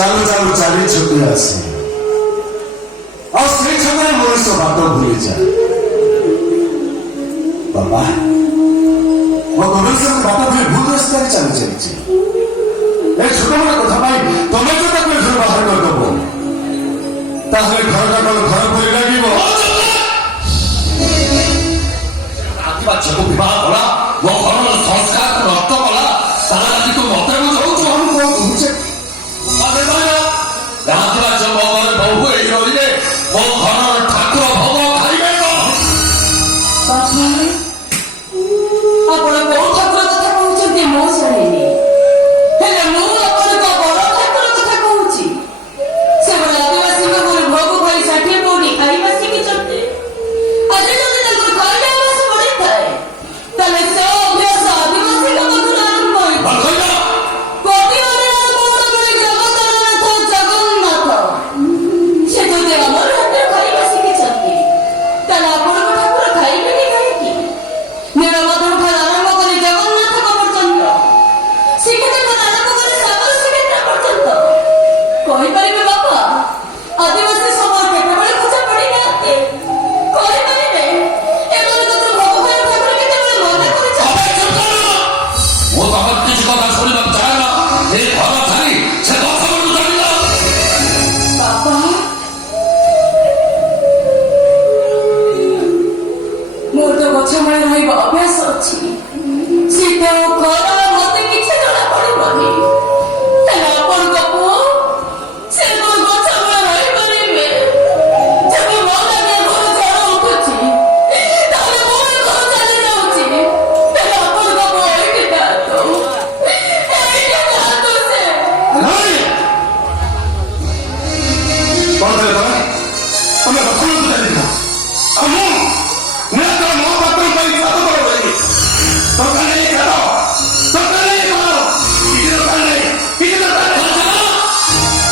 ଚାଲୁ ଚାଲୁ ଚାଲି ଛୁଟି ଆସେ ଆଉ ସେଇ ଛକରେ ମଣିଷ ବାଟ ଭୁଲିଯାଏ। ବାବା ମୋ ଗବେଷଣା ବାଟ ଭୁଲି ଭୁଲ ରାସ୍ତାରେ ଚାଲି ଚାଲିଛି। ଏ ଛୋଟ ମୋଟ କଥା ପାଇଁ ତମେ ତ ତାକୁ ଘର ବାହାର କରିଦେବ, ତାହେଲେ ଘରଟା କଣ ଘର ପରି ଲାଗିବ? ଝିଅକୁ ବିବାହ କଲା, ମୋ ଘରର ସଂସ୍କାରକୁ ନଷ୍ଟ କଲା, ତାହା ଆଜି ତୁ ମତେ ବୁଝାଉଛୁ? ଗାଁଥିବା ଝିଅ ମୋ ଘରେ ବୋହୂ ହେଇ ରହିଲେ ମୋ ଘରର ଠାକୁର ଭୋଗ ଖାଇବେ ତ? ଆପଣ କୋଉ ଠାକୁର କଥା କହୁଛନ୍ତି ମୁଁ ଜାଣିନି, ହେଲେ ମୁଁ ଆପଣଙ୍କ ବଡ ଠାକୁର କଥା କହୁଛି। ସେମାନେ ଆଦିବାସୀଙ୍କ ଘରେ ଭୋଗ ଖାଇ 60 ପଉଡି ଖାଇବା ଶିଖିଛନ୍ତି। ଆଜି ଯଦି ତାଙ୍କର ଖାଇବା ଅଭ୍ୟାସ ବଢିଥାଏ ତାହେଲେ ସେ ଅଭ୍ୟାସ ଆଦିବାସୀଙ୍କ ପାଖରୁ ଆରମ୍ଭ ହୋଇଥାଏ। ସେ ଯଦି ଆମର ହାତରେ ଖାଇବା ଶିଖିଛନ୍ତି ତାହେଲେ ଆପଣଙ୍କ ଠାକୁର ଖାଇବେନି କାହିଁକି? ନୀଳମାଧବ ଠାରୁ ଆରମ୍ଭ କରି ଜଗନ୍ନାଥଙ୍କ ପର୍ଯ୍ୟନ୍ତ, ଶ୍ରୀକ୍ଷେତ୍ର ଠାରୁ ଆରମ୍ଭ କରି ସାଗର ଶ୍ରୀକ୍ଷେତ୍ର ପର୍ଯ୍ୟନ୍ତ କହିପାରିବେ ବାପା ଆଦିବାସୀ ସମୟ କେତେବେଳେ ପୂଜା ପଡିନାହାନ୍ତି? କହିପାରିବେ ଏମାନଙ୍କ ଭୋଗ ଖାଇବା ଠାକୁର କେତେବେଳେ ମନା କରିଛନ୍ତି? ମୁଁ ତମର କିଛି କଥା ଶୁଣିବାକୁ ଚାହେଁ ନା। ଏ ଘର ଛାଡ଼ି ସେ ଗଛ ବେଳକୁ ଚାଲିଲା। ବାପା ମୋର ତ ଗଛ ମୂଳେ ରହିବା ଅଭ୍ୟାସ ଅଛି। ଶୀତ ଖରା ମତେ କିଛି ଜଣା ପଡିବନି, ହେଲେ ଆପଣଙ୍କ ପୁଅ ସେ କୋଉ ଗଛ ମୂଳେ ରହିପାରିବେ? ଯଦି ମୋ ଲାଗି ଘର ଝଡ଼ ଉଠୁଛି ତାହେଲେ ମୁଁ ଏ ଘର ଚାଲି ଯାଉଛି, ହେଲେ ଆପଣଙ୍କ ପୁଅ ଏଇଠି ଯାଆନ୍ତୁ, ଏଇଠି ଯାଆନ୍ତୁ। ସେ କଣ ଥିଲେ ତମେ ଗଛ ବେଳକୁ ଚାଲିଯିବ ଆଉ ମୁଁ ମୋ ପାତ୍ର ପାଇଁ ସାତ କର କରିବି। ଦରକାର ନେଇ ଖାଅ, ଦରକାର ନେଇ ଖାଅ, କିଛି ଦରକାର ନେଇ, କିଛି ଦରକାର ନେଇ।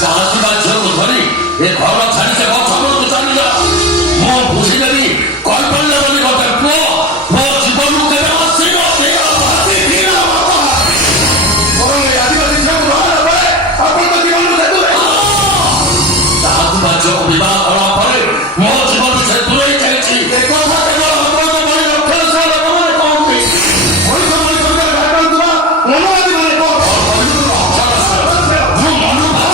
ଚାଷୀବା ଝିଅକୁ ଧରି ଏ ଘର ଛାଡ଼ି ସେ ଗଛ ବେଳକୁ ଚାଲିଲା। ମୁଁ ବୁଝିଦେବି କହିପାରିଲେ ବୋଲି ଗୋଟେ ପୁଅ ମୋ ଜୀବନକୁ କେବେ ଆସିବ? ବରଂ ଏ ଆଦିବାସୀ ଝିଅକୁ ବାହାହେଲା ପରେ ଆପଣଙ୍କ ଜୀବନରୁ ସେତୁରେ ଚାଷୀବା ଝିଅକୁ ବିବାହ କଲା ପରେ ମୋ ଜୀବନରୁ ସେ ଦୂରେଇ ଯାଇଛି। ଏ କଥା କେବଳ ଆପଣଙ୍କ ଭଳି ଲକ୍ଷଣ ଲୋକମାନେ କହନ୍ତି। ମଣିଷ ମଣିଷ ଭିତରେ ବାଟୁଥିବା ମନବାଦୀ ମାନେ କଣ? ମୁଁ ମନୁଭାବ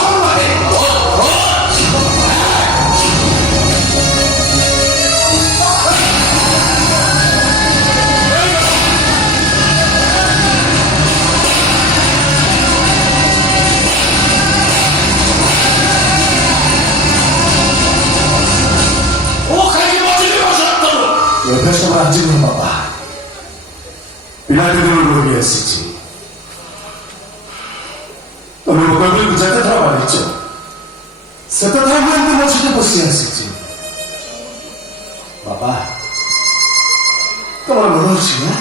ଯଥେଷ୍ଟ ରାଜି ନୁହେଁ ବାବା, ପିଲାଟି ଦିନରୁ ରହି ଆସିଛି। ତମେ ମୁକାବିଲାକୁ ଯେତେ ଥର ବାଢିଛ ସେତେ ଥର ମୁଁ ଏମିତି ମଝିରେ ବସି ଆସିଛି। ବାବା ତମର ମନେ ଅଛି ନା?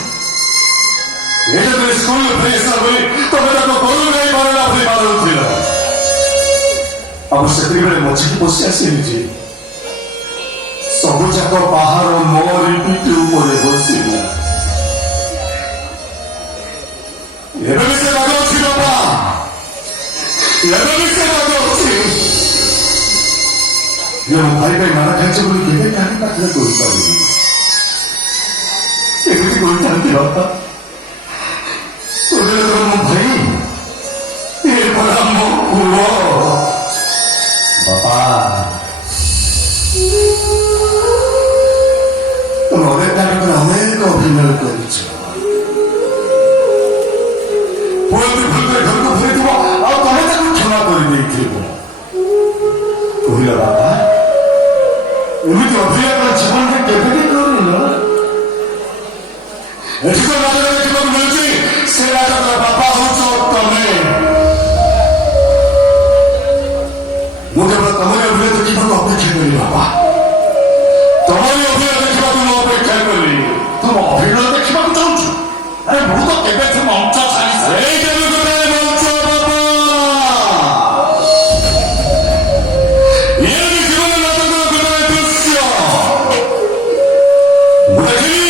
ଏଇଟା ତୁମେ ସ୍କୁଲରୁ ଫେରି ଆସିଲା ବୋଲି ତମେ ତାକୁ ଗୋରୁ ଗାଈ ମାରିଲା ଭଳି ମାରୁଥିଲ। ଆଉ ସେତିକିବେଳେ ମଝିରେ ବସି ଆସିଲି ଯେ ସବୁଯାକ ପାହାଡ଼ ମୋରି ପିଠି ଉପରେ ବସିଲା। ଏବେ ବି ସେ ରାଗ ଅଛି ବାପା, ଏବେ ବି ସେ ରାଗ ଅଛି। ମୁଁ ଭାଇ ଭାଇ ମାରା ଖାଇଛ ବୋଲି କେବେ କାହା ପାଖରେ କହିପାରିବି? କେମିତି କହିଥାନ୍ତି ବାପା? କହିଲେ ତମ ମୋ ଭାଇ ଏ ପରା ମୋ ପୁଅ। ବାପା ତମେ ଅନେକ ନାଟକରେ ଅନେକ ଅଭିନୟ କରିଛ। ପୁଅଟି ଭୁଲରେ ଘରକୁ ଫେରିଥିବ ଆଉ ତମେ ତାକୁ କ୍ଷମା କରିଦେଇଥିବ। କହିଲ ବାପା ଏମିତି ଅଭିନୟ ଜୀବନରେ କେବେ ବି କରିନ। ଏଠି ତ ନାଟକ ଦେଖିବାକୁ ମିଳୁଛି, ସେ ନାଟକର ବାପା ହଉଛ ତମେ। ମୁଁ କେବଳ ତମର ଅଭିନୟ ଦେଖିବାକୁ ଅପେକ୍ଷା କରିବି ବାପା।